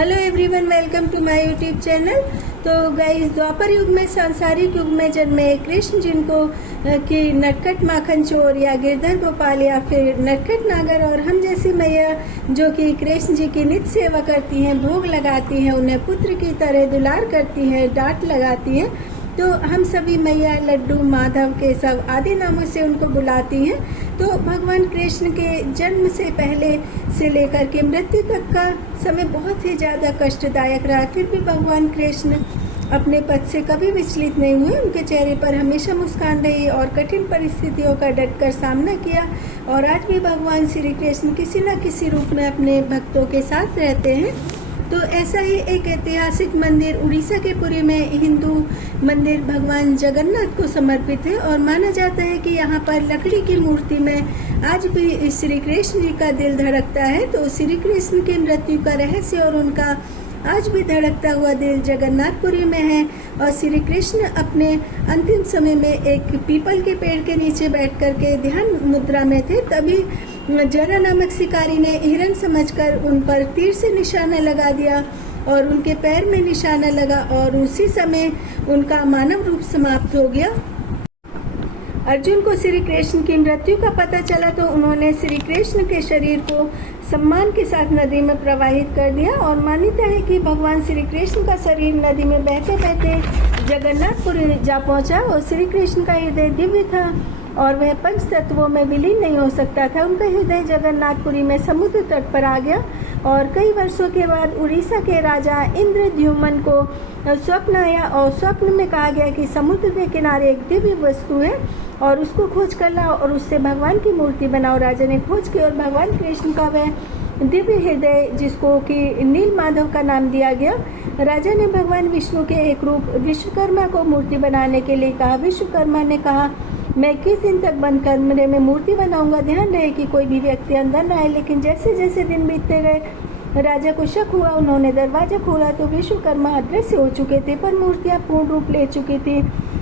Hello everyone, welcome to my YouTube channel. तो guys, Dwapara Yuga में सांसारिक युग में जन्मे कृष्ण, जिनको कि नटखट माखन चोर या गिरधर गोपाल या फिर नटखट नागर और हम जैसी मैया जो कि कृष्ण जी की नित्य सेवा करती हैं, भोग लगाती हैं, उन्हें पुत्र की तरह दुलार करती हैं, डांट लगाती हैं। तो हम सभी मैया लड्डू, माधव, केशव आदि नामों से उनको बुलाती हैं। तो भगवान कृष्ण के जन्म से पहले से लेकर के मृत्यु तक का समय बहुत ही ज़्यादा कष्टदायक रहा, फिर भी भगवान कृष्ण अपने पद से कभी विचलित नहीं हुए। उनके चेहरे पर हमेशा मुस्कान रही और कठिन परिस्थितियों का डटकर सामना किया। और आज भी भगवान श्री कृष्ण किसी न किसी रूप में अपने भक्तों के साथ रहते हैं। तो ऐसा ही एक ऐतिहासिक मंदिर उड़ीसा के पुरी में हिंदू मंदिर भगवान जगन्नाथ को समर्पित है और माना जाता है कि यहाँ पर लकड़ी की मूर्ति में आज भी श्री कृष्ण जी का दिल धड़कता है। तो श्री कृष्ण की मृत्यु का रहस्य और उनका आज भी धड़कता हुआ दिल जगन्नाथपुरी में है। और श्री कृष्ण अपने अंतिम समय में एक पीपल के पेड़ के नीचे बैठ कर के ध्यान मुद्रा में थे। तभी जरा नामक शिकारी ने हिरण समझकर उन पर तीर से निशाना लगा दिया और उनके पैर में निशाना लगा और उसी समय उनका मानव रूप समाप्त हो गया। अर्जुन को श्री कृष्ण की मृत्यु का पता चला तो उन्होंने श्री कृष्ण के शरीर को सम्मान के साथ नदी में प्रवाहित कर दिया। और मान्यता है कि भगवान श्री कृष्ण का शरीर नदी में बहते बहते जगन्नाथपुरी जा पहुंचा और श्री कृष्ण का हृदय दिव्य था और वह पंच तत्वों में विलीन नहीं हो सकता था। उनका हृदय जगन्नाथपुरी में समुद्र तट पर आ गया और कई वर्षों के बाद उड़ीसा के राजा इंद्रद्युम्न को स्वप्न आया और स्वप्न में कहा गया कि समुद्र के किनारे एक दिव्य वस्तु है और उसको खोज कर लाओ और उससे भगवान की मूर्ति बनाओ। राजा ने खोज की और भगवान कृष्ण का वह दिव्य हृदय, जिसको कि नील माधव का नाम दिया गया, राजा ने भगवान विष्णु के एक रूप विश्वकर्मा को मूर्ति बनाने के लिए कहा। विश्वकर्मा ने कहा, मैं किस दिन तक बंद कमरे में मूर्ति बनाऊंगा, ध्यान रहे कि कोई भी व्यक्ति अंदर न आए। लेकिन जैसे जैसे दिन बीतते गए राजा को शक हुआ। उन्होंने दरवाजा खोला तो विश्वकर्मा अदृश्य हो चुके थे, पर मूर्तियां पूर्ण रूप ले चुकी थी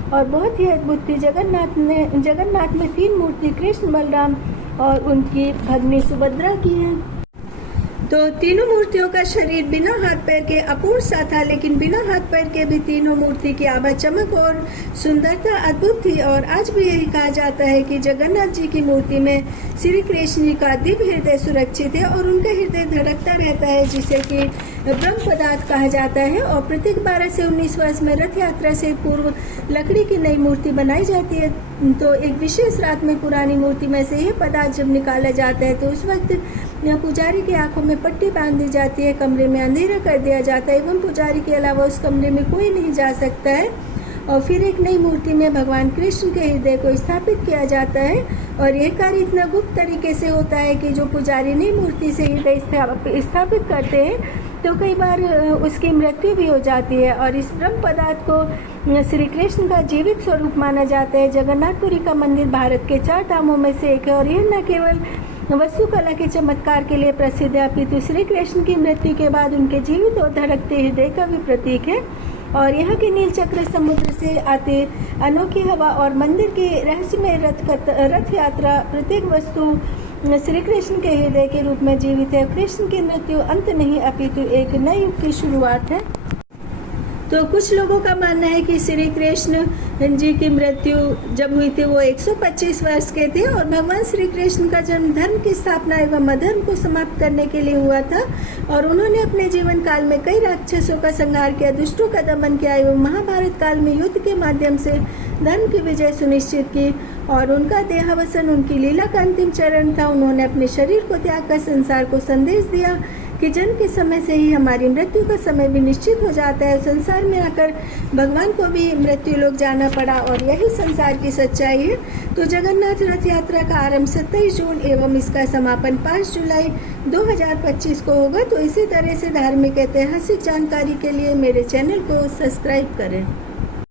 और बहुत ही अद्भुत थी। जगन्नाथ में 3 मूर्ति कृष्ण, बलराम और उनकी भगिनी सुभद्रा की है। तो तीनों मूर्तियों का शरीर बिना हाथ पैर के अपूर्ण सा था, लेकिन बिना हाथ पैर के भी तीनों मूर्ति की आभा, चमक और सुंदरता अद्भुत थी। और आज भी यही कहा जाता है कि जगन्नाथ जी की मूर्ति में श्री कृष्ण जी का दिव्य हृदय सुरक्षित है और उनका हृदय धड़कता रहता है, जिसे कि ब्रह्म पदार्थ कहा जाता है। और प्रत्येक 12 से 19 वर्ष में रथ यात्रा से पूर्व लकड़ी की नई मूर्ति बनाई जाती है। तो एक विशेष रात में पुरानी मूर्ति में से यह पदार्थ जब निकाला जाता है तो उस वक्त पुजारी की आंखों में पट्टी बांध दी जाती है, कमरे में अंधेरा कर दिया जाता है एवं पुजारी के अलावा उस कमरे में कोई नहीं जा सकता है। और फिर एक नई मूर्ति में भगवान कृष्ण के हृदय को स्थापित किया जाता है। और यह कार्य इतना गुप्त तरीके से होता है कि जो पुजारी नई मूर्ति से हृदय स्थापित करते हैं तो कई बार उसकी मृत्यु भी हो जाती है। और इस ब्रह्म पदार्थ को श्री कृष्ण का जीवित स्वरूप माना जाता है। जगन्नाथपुरी का मंदिर भारत के 4 धामों में से एक है और यह न केवल वस्तुकला के चमत्कार के लिए प्रसिद्ध है, अपितु श्री कृष्ण की मृत्यु के बाद उनके जीवित और धड़कते हृदय का भी प्रतीक है। और यहाँ के नील चक्र, समुद्र से आते अनोखी हवा और मंदिर की रहस्यमय रथ यात्रा, प्रत्येक वस्तु श्री कृष्ण के हृदय के रूप में जीवित है। कृष्ण की मृत्यु अंत नहीं, अपितु एक नए युग की शुरुआत है। तो कुछ लोगों का मानना है कि श्री कृष्ण जी की मृत्यु जब हुई थी वो 125 वर्ष के थे और भगवान श्री कृष्ण का जन्म धर्म की स्थापना एवं अधर्म को समाप्त करने के लिए हुआ था। और उन्होंने अपने जीवन काल में कई राक्षसों का संहार किया, दुष्टों का दमन किया एवं महाभारत काल में युद्ध के माध्यम से धर्म की विजय सुनिश्चित की। और उनका देहावसन उनकी लीला का अंतिम चरण था। उन्होंने अपने शरीर को त्याग कर संसार को संदेश दिया कि जन्म के समय से ही हमारी मृत्यु का समय भी निश्चित हो जाता है। संसार में आकर भगवान को भी मृत्यु लोक जाना पड़ा और यही संसार की सच्चाई है। तो जगन्नाथ रथ यात्रा का आरंभ 27 जून एवं इसका समापन 5 जुलाई 2025 को होगा। तो इसी तरह से धार्मिक ऐतिहासिक जानकारी के लिए मेरे चैनल को सब्सक्राइब करें।